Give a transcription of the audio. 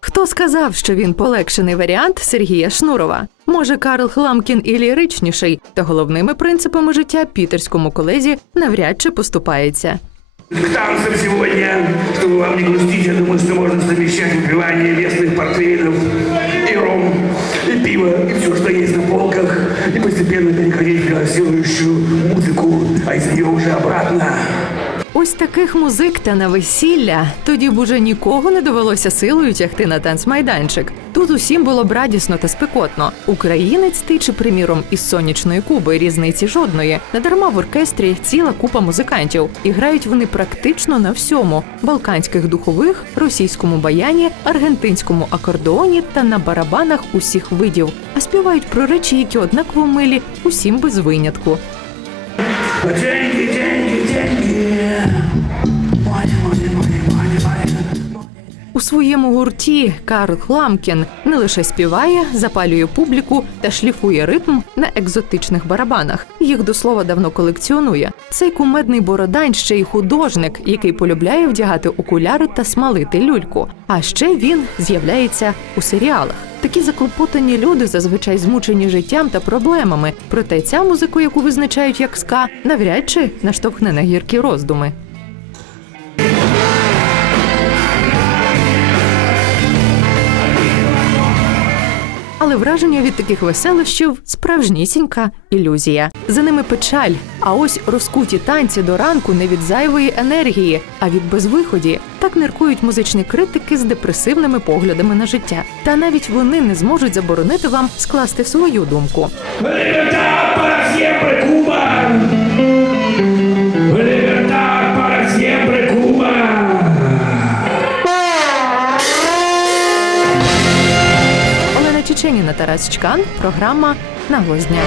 Хто сказав, що він полегшений варіант Сергія Шнурова? Може, Карл Хламкін і ліричніший, та головними принципами життя пітерському колезі навряд чи поступається. К танцам сегодня, чтобы вам не грустить, я думаю, что можно совмещать выпивание местных постепенно переходить в силующую музыку, а из нее уже обратно. Ось таких музик та на весілля тоді б уже нікого не довелося силою тягти на танцмайданчик. Тут усім було б радісно та спекотно. Українець ти чи, приміром, із сонячної Куби різниці жодної. Недарма в оркестрі ціла купа музикантів, і грають вони практично на всьому: балканських духових, російському баяні, аргентинському акордеоні та на барабанах усіх видів. А співають про речі, які однаково милі усім без винятку. У своєму гурті Карл Хламкін не лише співає, запалює публіку та шліфує ритм на екзотичних барабанах. Їх до слова давно колекціонує. Цей кумедний бородань ще й художник, який полюбляє вдягати окуляри та смалити люльку. А ще він з'являється у серіалах. Такі заклопотані люди зазвичай змучені життям та проблемами. Проте ця музика, яку визначають як ска, навряд чи наштовхне на гіркі роздуми. Але враження від таких веселощів справжнісінька ілюзія. За ними печаль. А ось розкуті танці до ранку не від зайвої енергії, а від безвиході. Так міркують музичні критики з депресивними поглядами на життя. Та навіть вони не зможуть заборонити вам скласти свою думку. Печеніна Тарас Чкан, програма на гвоздня.